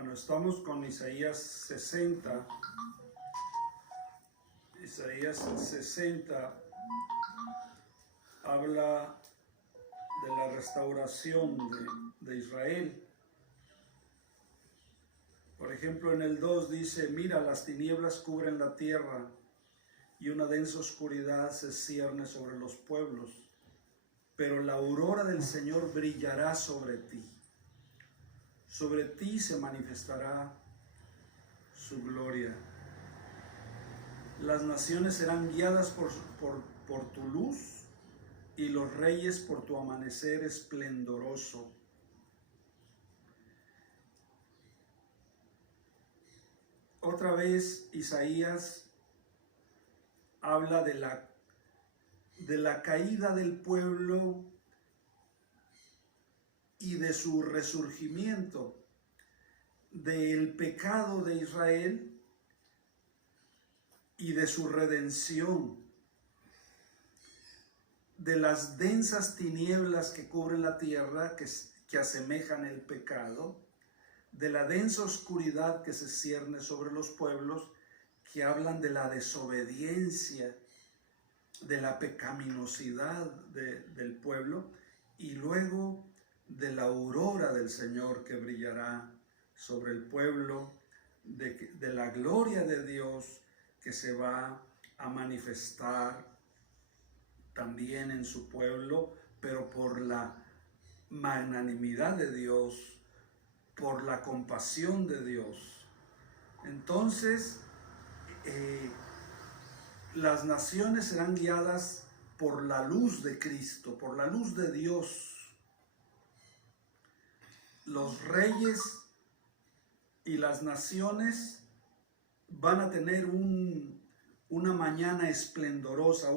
Bueno, estamos con Isaías 60. Isaías 60 habla de la restauración de Israel. Por ejemplo, en el 2 dice: mira, las tinieblas cubren la tierra y una densa oscuridad se cierne sobre los pueblos, pero la aurora del Señor brillará sobre ti. Sobre ti se manifestará su gloria. Las naciones serán guiadas por tu luz y los reyes por tu amanecer esplendoroso. Otra vez Isaías habla de la caída del pueblo y de su resurgimiento, del pecado de Israel y de su redención, de las densas tinieblas que cubren la tierra, que asemejan el pecado, de la densa oscuridad que se cierne sobre los pueblos, que hablan de la desobediencia, de la pecaminosidad del pueblo, y luego de la aurora del Señor que brillará sobre el pueblo, de la gloria de Dios que se va a manifestar también en su pueblo, pero por la magnanimidad de Dios, por la compasión de Dios. Entonces, las naciones serán guiadas por la luz de Cristo, por la luz de Dios. Los reyes y las naciones van a tener una mañana esplendorosa,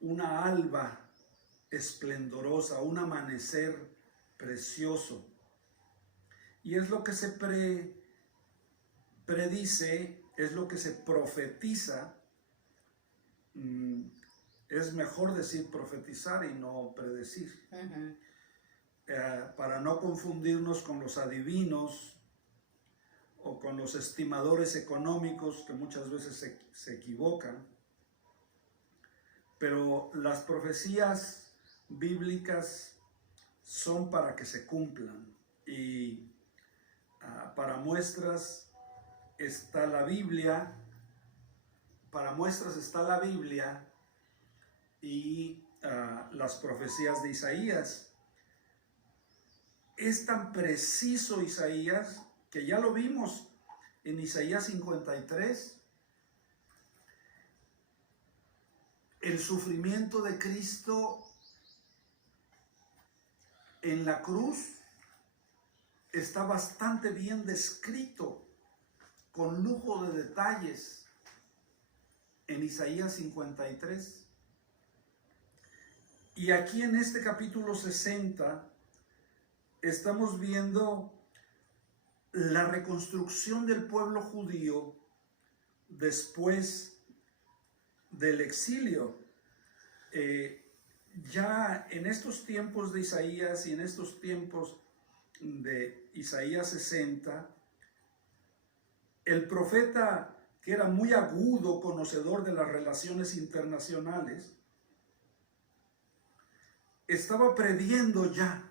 una alba esplendorosa, un amanecer precioso. Y es lo que se predice, es lo que se profetiza. Es mejor decir profetizar y no predecir. Para no confundirnos con los adivinos o con los estimadores económicos que muchas veces se equivocan. Pero las profecías bíblicas son para que se cumplan, y para muestras está la Biblia, y las profecías de Isaías. Es tan preciso Isaías que ya lo vimos en Isaías 53. El sufrimiento de Cristo en la cruz está bastante bien descrito, con lujo de detalles, en Isaías 53. Y aquí en este capítulo 60 estamos viendo la reconstrucción del pueblo judío después del exilio. Ya en estos tiempos de Isaías y en estos tiempos de Isaías 60, el profeta, que era muy agudo conocedor de las relaciones internacionales, estaba previendo ya,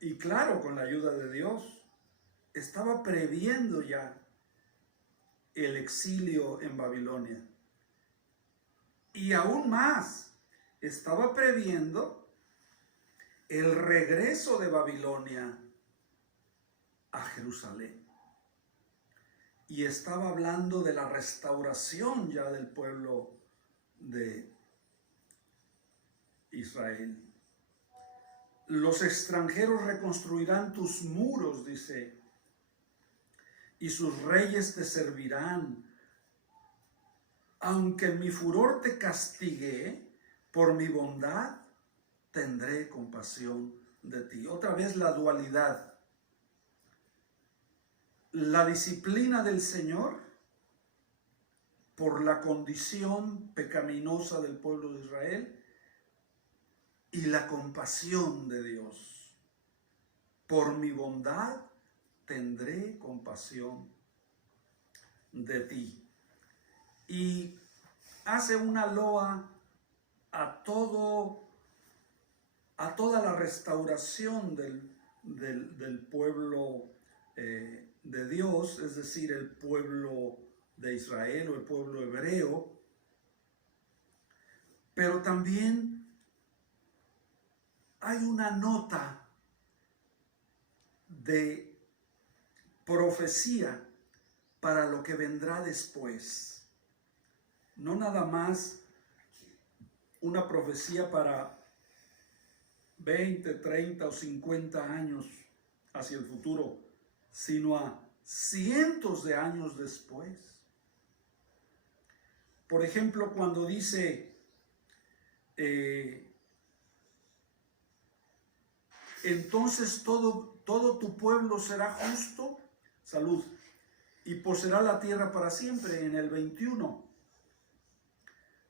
y claro, con la ayuda de Dios, estaba previendo ya el exilio en Babilonia. Y aún más, estaba previendo el regreso de Babilonia a Jerusalén. Y estaba hablando de la restauración ya del pueblo de Israel. Los extranjeros reconstruirán tus muros, dice, y sus reyes te servirán. Aunque en mi furor te castigué, por mi bondad tendré compasión de ti. Otra vez la dualidad. La disciplina del Señor por la condición pecaminosa del pueblo de Israel, y la compasión de Dios. por mi bondad tendré compasión de ti. Y hace una loa a toda la restauración del pueblo de Dios, es decir, el pueblo de Israel o el pueblo hebreo, pero también hay una nota de profecía para lo que vendrá después. No nada más una profecía para 20, 30 o 50 años hacia el futuro, sino a cientos de años después. Por ejemplo, cuando dice, entonces todo tu pueblo será justo, salud, y poseerá la tierra para siempre, en el 21.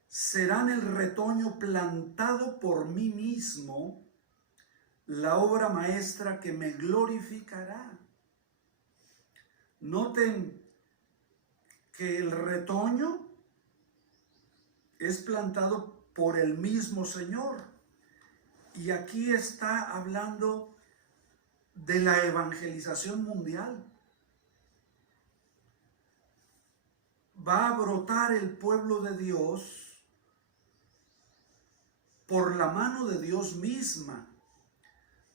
Serán el retoño plantado por mí mismo, la obra maestra que me glorificará. Noten que el retoño es plantado por el mismo Señor. Y aquí está hablando de la evangelización mundial. Va a brotar el pueblo de Dios por la mano de Dios misma.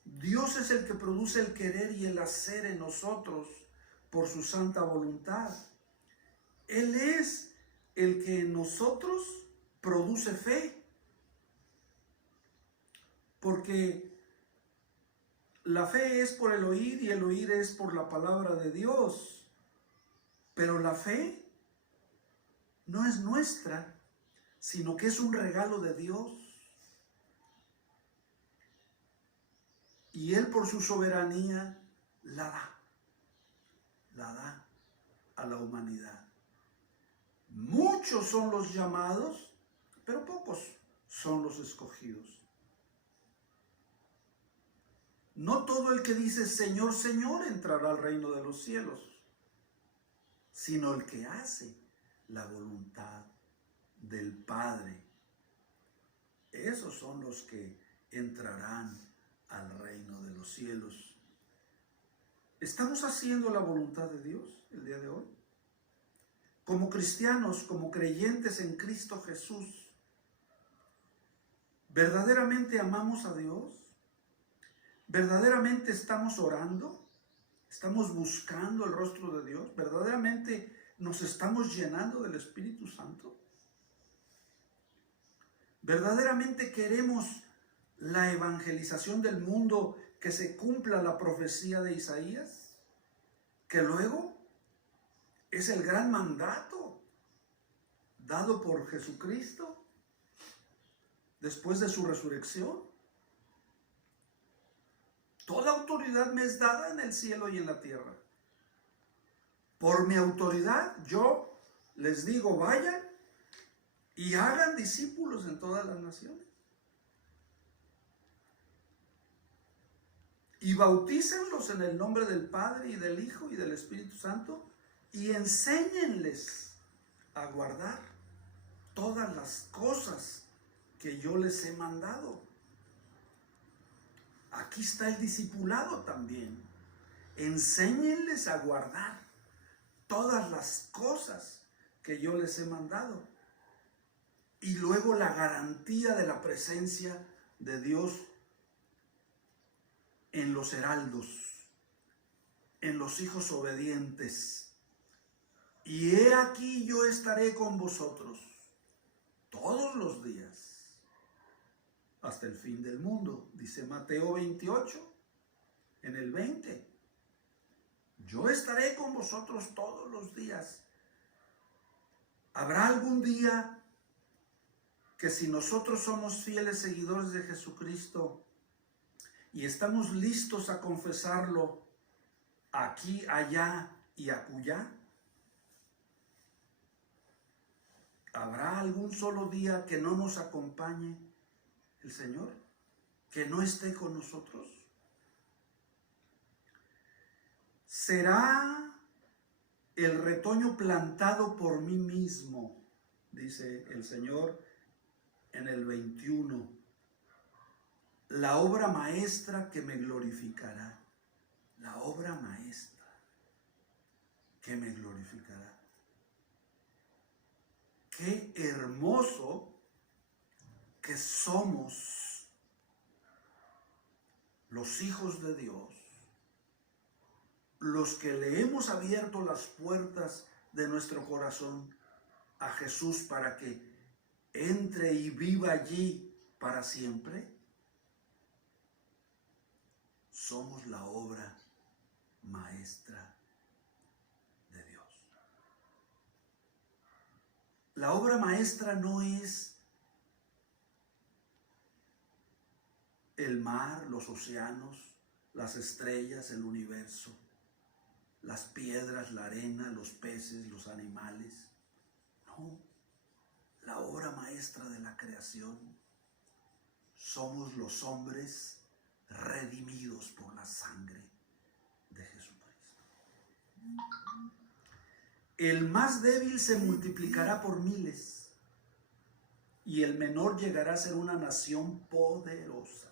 Dios es el que produce el querer y el hacer en nosotros por su santa voluntad. Él es el que en nosotros produce fe. Porque la fe es por el oír y el oír es por la palabra de Dios. Pero la fe no es nuestra, sino que es un regalo de Dios. Y Él por su soberanía la da a la humanidad. Muchos son los llamados, pero pocos son los escogidos. No todo el que dice Señor, Señor entrará al reino de los cielos, sino el que hace la voluntad del Padre. Esos son los que entrarán al reino de los cielos. ¿Estamos haciendo la voluntad de Dios el día de hoy? Como cristianos, como creyentes en Cristo Jesús, ¿verdaderamente amamos a Dios? ¿Verdaderamente estamos orando? ¿Estamos buscando el rostro de Dios? ¿Verdaderamente nos estamos llenando del Espíritu Santo? ¿Verdaderamente queremos la evangelización del mundo, que se cumpla la profecía de Isaías? Que luego es el gran mandato dado por Jesucristo después de su resurrección. Toda autoridad me es dada en el cielo y en la tierra. Por mi autoridad yo les digo, vayan y hagan discípulos en todas las naciones. Y bautícenlos en el nombre del Padre y del Hijo y del Espíritu Santo y enséñenles a guardar todas las cosas que yo les he mandado. Aquí está el discipulado también. Enséñenles a guardar todas las cosas que yo les he mandado. Y luego la garantía de la presencia de Dios en los heraldos, en los hijos obedientes. Y he aquí yo estaré con vosotros todos los días hasta el fin del mundo, dice Mateo 28, en el 20. Yo estaré con vosotros todos los días. ¿Habrá algún día que, si nosotros somos fieles seguidores de Jesucristo y estamos listos a confesarlo aquí, allá y acullá, habrá algún solo día que no nos acompañe el Señor, que no esté con nosotros? será el retoño plantado por mí mismo, dice el Señor en el 21, la obra maestra que me glorificará, la obra maestra que me glorificará. Qué hermoso que somos los hijos de Dios, los que le hemos abierto las puertas de nuestro corazón a Jesús para que entre y viva allí para siempre. Somos la obra maestra de Dios. La obra maestra no es el mar, los océanos, las estrellas, el universo, las piedras, la arena, los peces, los animales. No, la obra maestra de la creación somos los hombres redimidos por la sangre de Jesucristo. El más débil se multiplicará por miles y el menor llegará a ser una nación poderosa.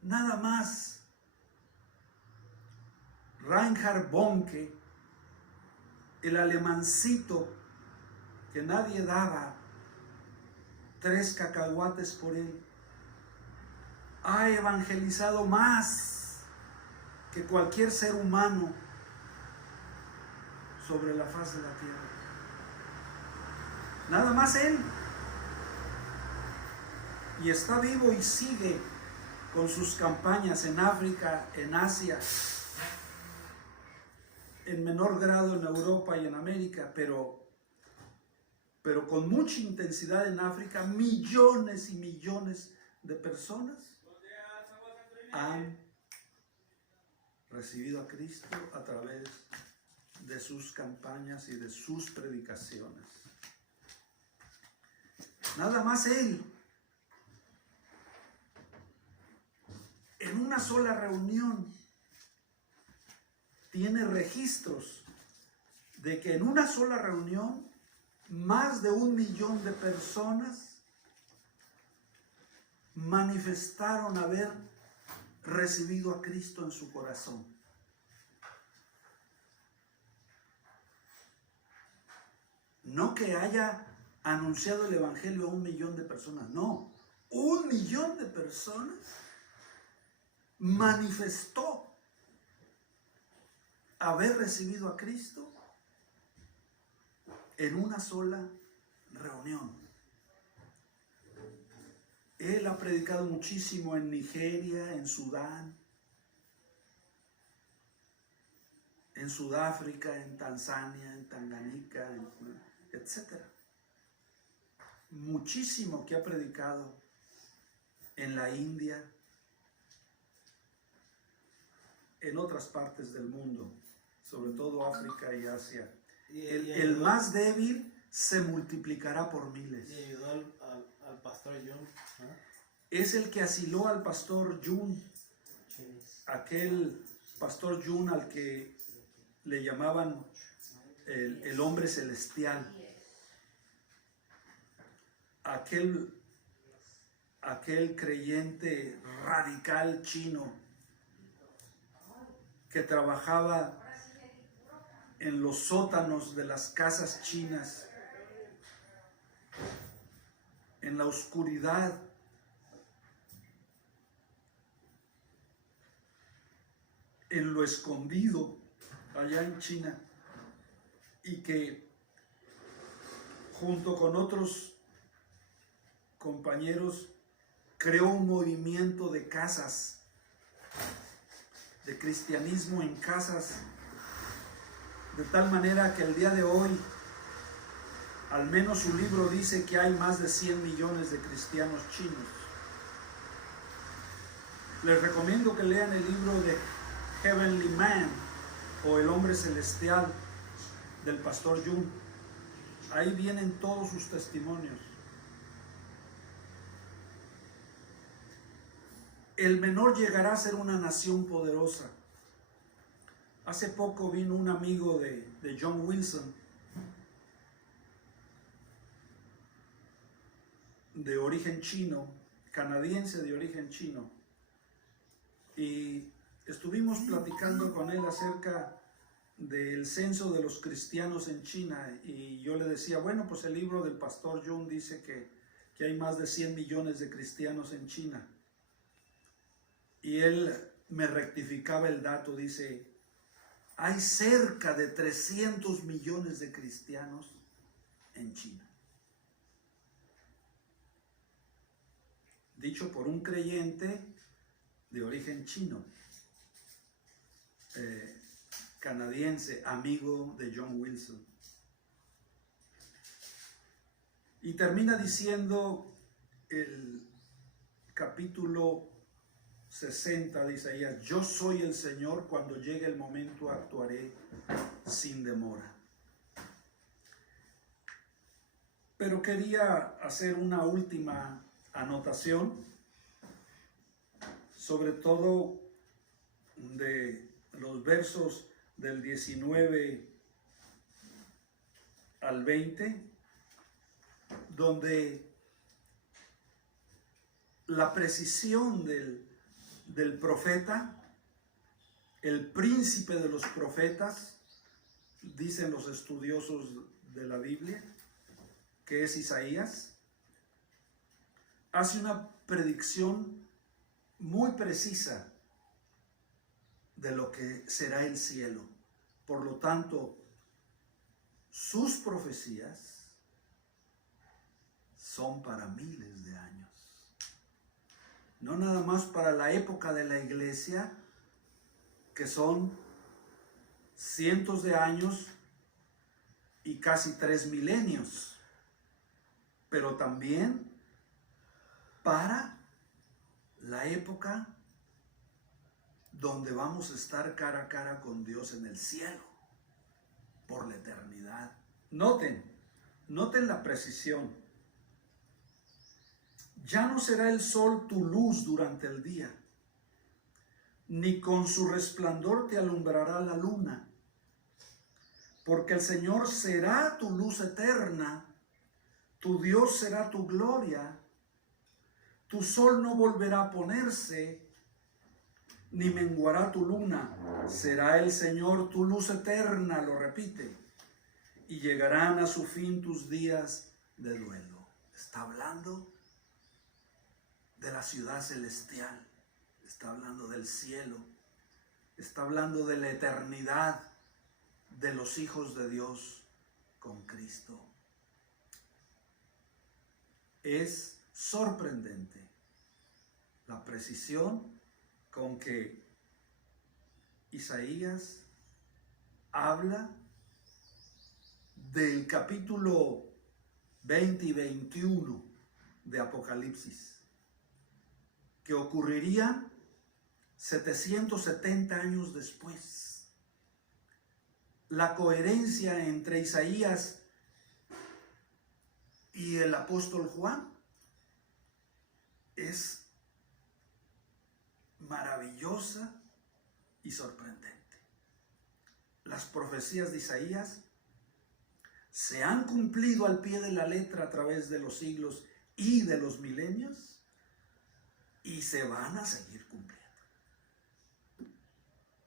Nada más. Reinhard Bonnke, el alemancito que nadie daba 3 cacahuates por él, ha evangelizado más que cualquier ser humano sobre la faz de la tierra. Nada más él. Y está vivo y sigue con sus campañas en África, en Asia, en menor grado en Europa y en América, pero con mucha intensidad en África. Millones y millones de personas han recibido a Cristo a través de sus campañas y de sus predicaciones. Nada más él. En una sola reunión tiene registros de que en una sola reunión más de 1 millón de personas manifestaron haber recibido a Cristo en su corazón. No que haya anunciado el evangelio a 1 millón de personas, no. 1 millón de personas manifestó haber recibido a Cristo en una sola reunión. Él ha predicado muchísimo en Nigeria, en Sudán, en Sudáfrica, en Tanzania, en Tanganica, etc. Muchísimo que ha predicado en la India, en otras partes del mundo, sobre todo África y Asia. El más débil se multiplicará por miles. Y ayudó al pastor Jun. Es el que asiló al pastor Jun, aquel pastor Jun al que le llamaban el hombre celestial. Aquel creyente radical chino que trabajaba en los sótanos de las casas chinas, en la oscuridad, en lo escondido, allá en China, y que junto con otros compañeros creó un movimiento de casas, de cristianismo en casas, de tal manera que el día de hoy, al menos su libro dice que hay más de 100 millones de cristianos chinos. Les recomiendo que lean el libro de Heavenly Man o El hombre celestial del pastor Jun. Ahí vienen todos sus testimonios. el menor llegará a ser una nación poderosa. Hace poco vino un amigo de John Wilson, de origen chino, canadiense de origen chino, y estuvimos platicando con él acerca del censo de los cristianos en China, y yo le decía, bueno, pues el libro del pastor Jung dice que hay más de 100 millones de cristianos en China, y él me rectificaba el dato, dice, hay cerca de 300 millones de cristianos en China. Dicho por un creyente de origen chino, canadiense, amigo de John Wilson. Y termina diciendo el capítulo 60 de Isaías, yo soy el Señor, cuando llegue el momento actuaré sin demora. Pero quería hacer una última anotación, sobre todo de los versos del 19 al 20, donde la precisión del profeta, el príncipe de los profetas, dicen los estudiosos de la Biblia, que es Isaías, hace una predicción muy precisa de lo que será el cielo. Por lo tanto, sus profecías son para miles de años. No nada más para la época de la iglesia, que son cientos de años y casi 3 milenios, pero también para la época donde vamos a estar cara a cara con Dios en el cielo por la eternidad. Noten la precisión. Ya no será el sol tu luz durante el día, ni con su resplandor te alumbrará la luna, porque el Señor será tu luz eterna, tu Dios será tu gloria, tu sol no volverá a ponerse, ni menguará tu luna, será el Señor tu luz eterna, lo repite, y llegarán a su fin tus días de duelo. Está hablando de la ciudad celestial, está hablando del cielo, está hablando de la eternidad de los hijos de Dios con Cristo. Es sorprendente la precisión con que Isaías habla del capítulo 20 y 21 de Apocalipsis, que ocurriría 770 años después. La coherencia entre Isaías y el apóstol Juan es maravillosa y sorprendente. Las profecías de Isaías se han cumplido al pie de la letra a través de los siglos y de los milenios, y se van a seguir cumpliendo.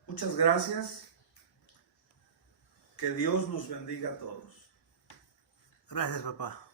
Muchas gracias. Que Dios nos bendiga a todos. Gracias, papá.